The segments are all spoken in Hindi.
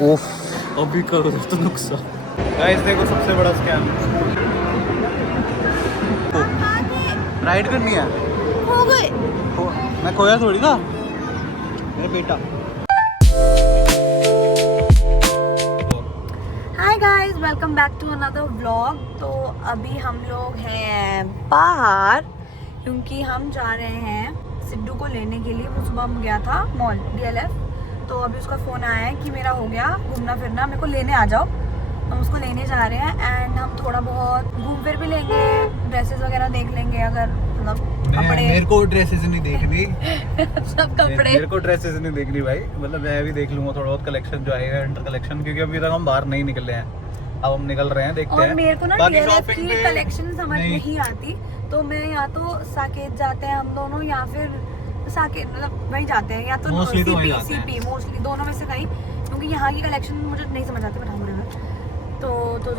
ओफ अभी करो तो नुकसान। गाइस देखो सबसे बड़ा स्कैम। राइड करनी है। खो गए। मैं खोया थोड़ी था, मेरा बेटा। Hi guys, welcome back to another vlog. तो अभी हम लोग हैं बाहर क्योंकि हम जा रहे हैं सिद्धू को लेने के लिए। वो सुबह गया था मॉल DLF, तो अभी उसका फ़ोन आया है कि मेरा हो गया घूमना फिरना, मेरे को लेने आ जाओ। हम उसको लेने जा रहे हैं एंड हम थोड़ा बहुत घूम फिर भी लेंगे, ड्रेसेस वगैरह देख लेंगे। अगर मतलब कपड़े मेरे को ड्रेसेस नहीं देखनी सब कपड़े मेरे को ड्रेसेस नहीं देखनी भाई। मतलब मैं भी देख लूंगा थोड़ा बहुत कलेक्शन जो आएगा, इंटर कलेक्शन, क्योंकि अभी तक हम बाहर नहीं निकले हैं। अब हम निकल रहे हैं, देखते और हैं। मेरे को ना बाकी DLF shopping की पे कलेक्शन समझ नहीं आती, तो मैं या तो साकेत जाते हैं हम दोनों, या फिर साकेत मतलब वही जाते हैं, या तो Mostly तो वही जाते हैं। CP मोस्टली दोनों में से कहीं, क्योंकि यहाँ की कलेक्शन मुझे नहीं समझ आती। बता तो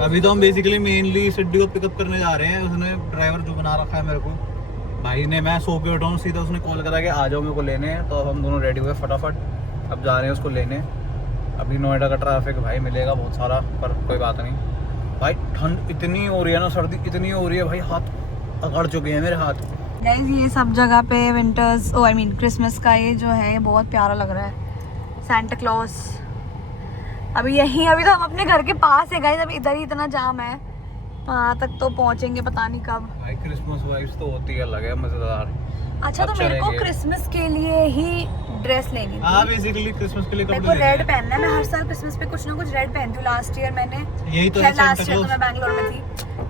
अभी तो हम बेसिकली मेनली सिद्धू को पिकअप करने जा रहे हैं। उसने ड्राइवर जो बना रखा है मेरे को, भाई ने, मैं सो के उठाऊँ सीधा उसने कॉल करा कि आ जाओ मेरे को लेने। तो हम दोनों रेडी हुए फटाफट, अब जा रहे हैं उसको लेने। अभी नोएडा का ट्रैफिक भाई मिलेगा बहुत सारा, पर कोई बात नहीं भाई। ठंड इतनी हो रही है ना, सर्दी इतनी हो रही है भाई, हाथ अकड़ चुके हैं मेरे हाथ। गाइस ये सब जगह पे विंटर्स आई मीन क्रिसमस का ये जो है ये बहुत प्यारा लग रहा है, सांता क्लॉज। अभी तो हम अपने घर के पास है गाइस, अभी इधर ही इतना जाम है, वहाँ तक तो पहुँचेंगे पता नहीं कब। भाई क्रिसमस वाइब्स तो होती है अलग है, मजेदार। अच्छा तो मेरे को क्रिसमस के लिए ही ड्रेस लेनी थी। हाँ बेसिकली क्रिसमस के लिए मेरे कपड़े को रेड पहनना है। मैं हर साल क्रिसमस पे कुछ ना कुछ रेड पहनती हूँ। लास्ट ईयर मैंने, यही तो लास्ट ईयर तो मैं बैंगलोर में थी,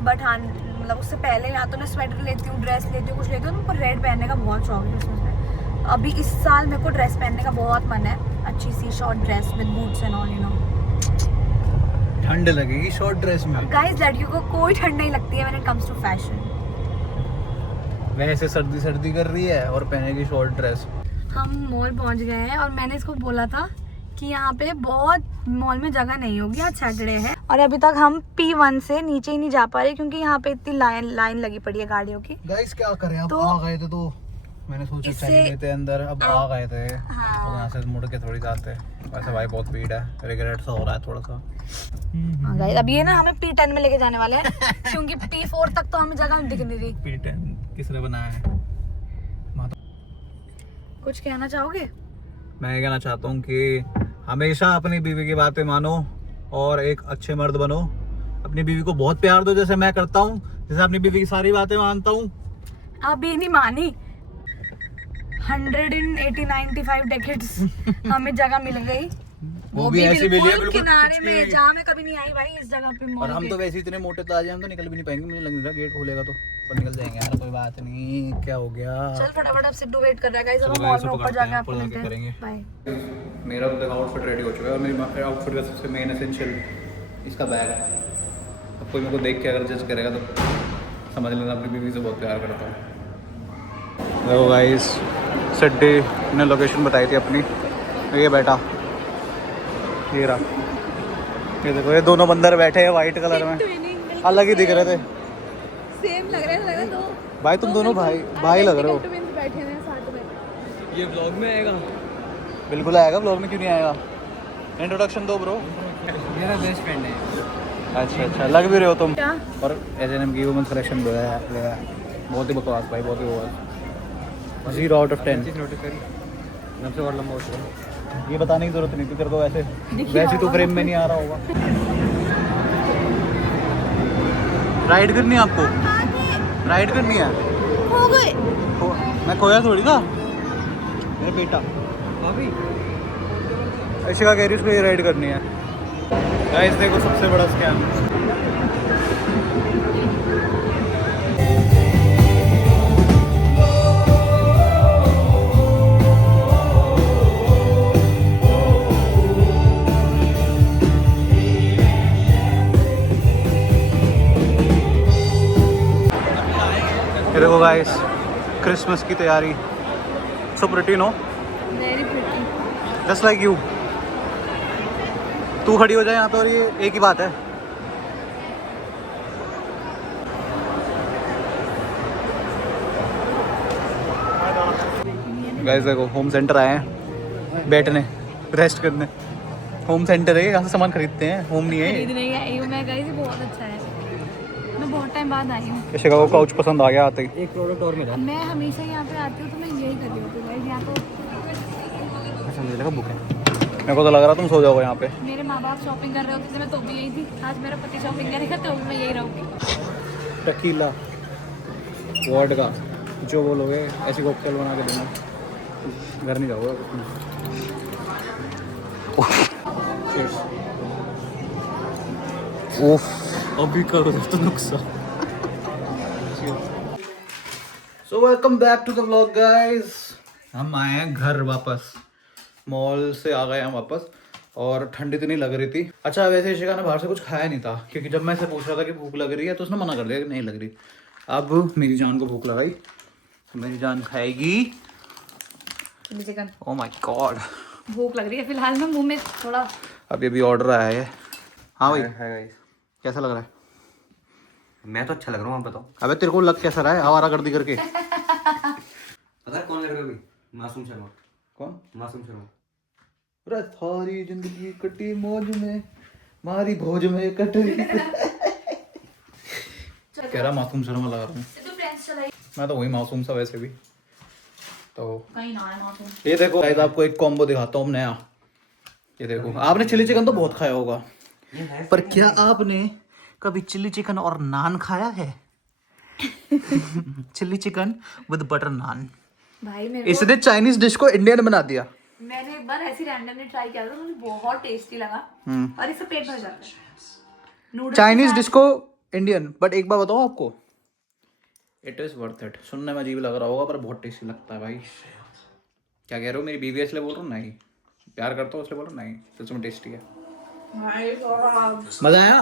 बट हाँ मतलब उससे पहले या तो मैं स्वेटर लेती हूँ, ड्रेस लेती हूँ, कुछ लेती हूँ। तो मेरे को रेड पहनने का बहुत शौक है क्रिसमस में। अभी इस साल मेरे को ड्रेस पहनने का बहुत मन है, अच्छी सी short dress with boots and all, you know. ठंड लगेगी शॉर्ट ड्रेस में। गाइस लड़कियों को कोई ठंड नहीं लगती है when it comes to fashion. वैसे सर्दी सर्दी कर रही है और पहनेगी शॉर्ट ड्रेस। हम मॉल पहुंच गए हैं और मैंने इसको बोला था कि यहाँ पे बहुत मॉल में जगह नहीं होगी, आज सैटरडे है। और अभी तक हम P1 से नीचे ही नहीं जा पा रहे क्योंकि यहाँ पे इतनी लाइन लगी पड़ी है गाड़ियों की। गाइस क्या करें, अब तो आ गए थे तो मैंने सोचा चल लेते हैं अंदर। अब आ गए थे हाँ। तो यहाँ से मुड़ के थोड़ी जाते। वैसे भाई बहुत भीड़ है, रिग्रेट सा हो रहा है थोड़ा सा। हाँ गाइस, अब ये ना हमें P10 में लेके जाने वाले हैं क्योंकि P4 तक तो हमें जगह दिख नहीं रही। P10 किसने बनाया है? कुछ कहना चाहोगे? मैं ये कहना चाहता हूँ कि हमेशा अपनी बीवी की बातें मानो और एक अच्छे मर्द बनो। अपनी बीवी को बहुत प्यार दो, जैसे मैं करता हूँ, जैसे अपनी बीवी की सारी बातें मानता हूँ। अभी नहीं मानी, 180-95 डेकेड्स हमें जगह मिल गई, वो भी ऐसी मिली है बिल्कुल बिल्कुल किनारे में, जहाँ मैं कभी नहीं आई भाई इस जगह पे। और हम तो वैसे इतने मोटे ताजे, हम तो निकल भी नहीं पाएंगे। मुझे लग रहा है गेट खोलेगा तो पर निकल जाएंगे यार, कोई बात नहीं। क्या हो गया? चल फटाफट, अब सिद्धू वेट कर रहा है गाइस, अब चलो मॉल गाइस, में तो ऊपर करते जाके हैं, आपको ऊपर मिलते जाके हैं। करेंगे। बाय। मेरा तो आउटफिट रेडी हो चुका है और मेरी आउटफिट का सबसे मेन एसेंशियल इसका बैग है। अब कोई मेरे को देख के अगर जज करेगा तो समझ लेना अपनी बीवी से बहुत प्यार करता हूँ। देखो गाइस, सिड्डी ने लोकेशन बताई थी अपनी, ये बैठा, ये रहा। ये देखो ये दोनों बंदर बैठे हैं वाइट कलर में, अलग ही दिख रहे थे। सेम लग रहा है तो भाई तुम दोनों भाई लग रहे हो। बैठे हैं साथ में। ये व्लॉग में आएगा? बिल्कुल आएगा, व्लॉग में क्यों नहीं आएगा? इंट्रोडक्शन दो ब्रो। मेरा बेस्ट फ्रेंड है। अच्छा लग भी रहे हो तुम। क्या? और H&M की वुमेन्स कलेक्शन जो है बहुत ही बकवास भाई, बहुत ही बकवास। 0 out of 10। नोटिस करी सबसे और लंबा होता है। ये बताने की जरूरत नहीं थी तेरे को, वैसे तो फ्रेम में नहीं आ रहा होगा। राइड करनी है आपको? राइड करनी है? हो गए। मैं खोया थोड़ी था, मेरा बेटा। अभी ऐसे का कह रही उसको ये राइड करनी है। गाइस देखो सबसे बड़ा स्कैम। देखो गाइस, क्रिसमस की तैयारी। So pretty no, very pretty. Just like you. तू खड़ी हो जाए यहाँ पे और ये एक ही बात है। गाइस देखो होम सेंटर आए हैं बैठने, रेस्ट करने। होम सेंटर है, यहाँ से सामान खरीदते हैं, होम नहीं है। खरीदने आई हूँ मैं, गई थी, बहुत अच्छा है। मैं बहुत टाइम बाद आई हूँ। शिकागो काउच पसंद आ गया आते ही। एक प्रोडक्ट और मिला। मैं हमेशा यहाँ पे आती हूँ तो मैं यही कर रही हूँ गाइस। यहाँ तो अच्छा मुझे लगा बुक है। मेरे को तो लग रहा तुम सो जाओगे यहाँ पे। मेरे माँ बाप शॉपिंग कर रहे होते थे, मैं तो भी यही थी। आज मेरा पति शॉपिंग करेगा तो भी मैं यही रहूँगी। टकीला वोडका जो बोलोगे ऐसी कॉकटेल बना के देना, घर नहीं जाओगे। अभी करो तो नुकसान। So welcome back to the vlog guys. हम आए हैं घर वापस, मॉल से आ गए हम वापस, और ठंडी तो नहीं लग रही थी। अच्छा वैसे शिका ने बाहर से कुछ खाया नहीं था, क्योंकि जब मैं इसे पूछ रहा था कि भूख लग रही है तो उसने मना कर दिया कि नहीं लग रही। अब मेरी जान को भूख लगाई, मेरी जान खाएगी। चिकन। ओह माय गॉड, भूख लग रही है फिलहाल में, मुंह में थोड़ा। अभी ऑर्डर आया है। हाँ भाई है गाइस। कैसा लग रहा है? मैं तो अच्छा लग रहा हूँ, आप बताओ। अबे तेरे को लग कैसा रहा है आवारा गर्दी करके? पता है कौन लग रहा है अभी? मासूम शर्मा। कौन? मासूम शर्मा। अरे थारी जिंदगी कटी मौज में, मारी भोज में कटी। कह रहा मासूम शर्मा लगा रहा हूँ मैं, तो वही मासूम सा वैसे भी। तो कहीं ना है मासूम। ये देखो गाइस, आपको एक कॉम्बो दिखाता हूँ नया। ये देखो, आपने चिली चिकन तो बहुत खाया होगा, पर क्या आपने कभी चिली चिकन और नान खाया है? चिली चिकन विद बटर नान। भाई मेरे इसने चाइनीज डिश को इंडियन बना दिया। मैंने एक बार ऐसी रैंडमली ट्राई किया था, मुझे बहुत टेस्टी लगा और इससे पेट भर जाता है। नूडल्स चाइनीज डिश को इंडियन, बट एक बार बताओ आपको, इट इज वर्थ इट। सुनने में अजीब लग रहा होगा पर बहुत टेस्टी लगता है भाई। क्या कह रहे हो? मेरी बीवी है इसलिए बोल रहा हूँ? नहीं, प्यार करता हूँ इसलिए बोल रहा हूँ? नहीं, सच में टेस्टी है। मजा आया?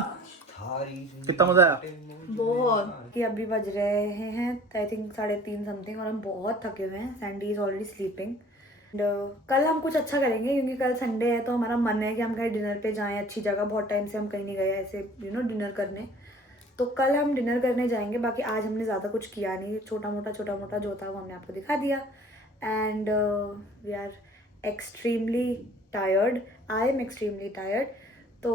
कितना मजा आया? बहुत। कि अभी बज रहे हैं आई थिंक 3:30 समथिंग, और हम बहुत थके हुए हैं। Sandy is already sleeping. कल हम कुछ अच्छा करेंगे, क्योंकि कल संडे है, तो हमारा मन है कि हम कहीं डिनर पे जाएं, अच्छी जगह। बहुत टाइम से हम कहीं नहीं गए ऐसे डिनर करने, तो कल हम डिनर करने जाएंगे। बाकी आज हमने ज़्यादा कुछ किया नहीं, छोटा मोटा जो था वो हमने आपको दिखा दिया। And we are extremely tired, I am extremely tired. तो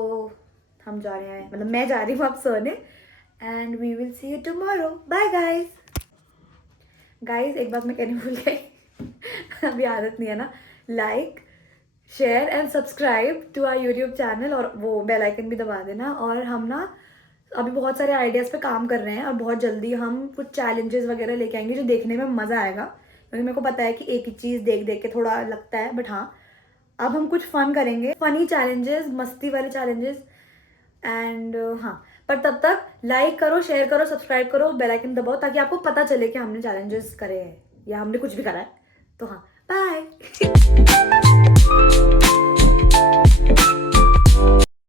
हम जा रहे हैं, मतलब मैं जा रही हूँ अब सोने। And we will see you tomorrow. Bye guys एक बात मैं कहने भूल गई। अभी आदत नहीं है ना। Like share and subscribe to our YouTube channel, और वो बेल आइकन भी दबा देना। और हम ना अभी बहुत सारे आइडियाज़ पे काम कर रहे हैं, और बहुत जल्दी हम कुछ चैलेंजेस वगैरह लेके आएंगे जो देखने में मज़ा आएगा। क्योंकि मेरे को पता है कि एक ही चीज़ देख देख के थोड़ा लगता है, बट हाँ अब हम कुछ फन करेंगे, फनी चैलेंजेस, मस्ती वाले चैलेंजेस। एंड हाँ, पर तब तक लाइक करो, शेयर करो, सब्सक्राइब करो, बेल आइकन दबाओ, ताकि आपको पता चले कि हमने चैलेंजेस करे हैं या हमने कुछ भी करा है। तो हाँ, बाय।